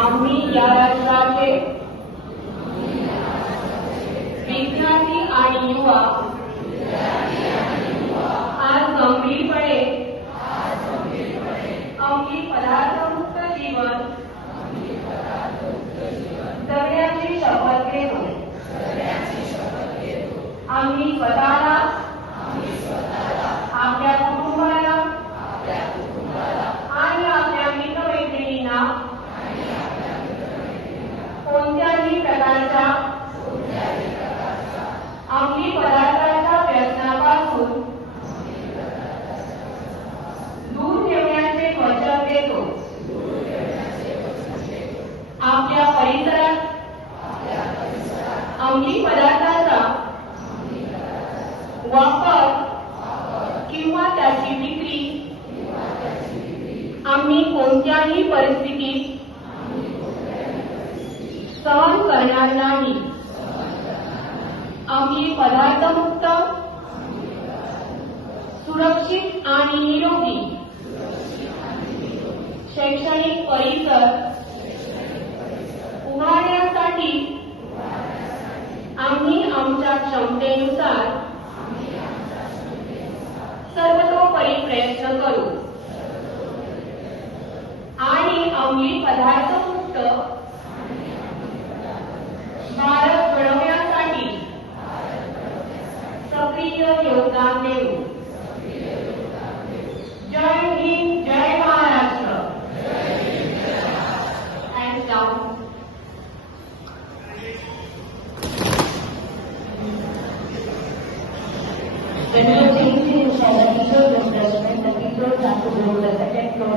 आम्ही या राष्ट्राचे विद्यार्थी आणि युवा आज गंभीरपणे अंमली पदार्थमुक्त जीवन जगण्याची शपथ घेतो. आम्ही स्वतःला आपल्या कुटुंबाला आणि आपल्या मित्रमैत्रिणींना कोणत्याही प्रकारच्या अंमली पदार्थाच्या व्यसनापासून दूर ठेवण्याचे वचन देतो. आपल्या परिसरात अंमली पदार्थाचा वापर किंवा त्याची विक्री आम्ही कोणत्याही परिस्थितीत सहन करणार नाही. अंमली पदार्थमुक्त सुरक्षित आणि निरोगी शैक्षणिक परिसर उभारण्यासाठी आम्ही आमच्या क्षमतेनुसार सर्वतोपरी प्रयत्न करू आणि अंमली पदार्थमुक्त भारत घडवण्यासाठी सक्रिय योगदान देऊ. जय हिंद, जय Maharashtra. Hands down. When we are changing in the teachers' refreshment, the teachers have to go to the second floor.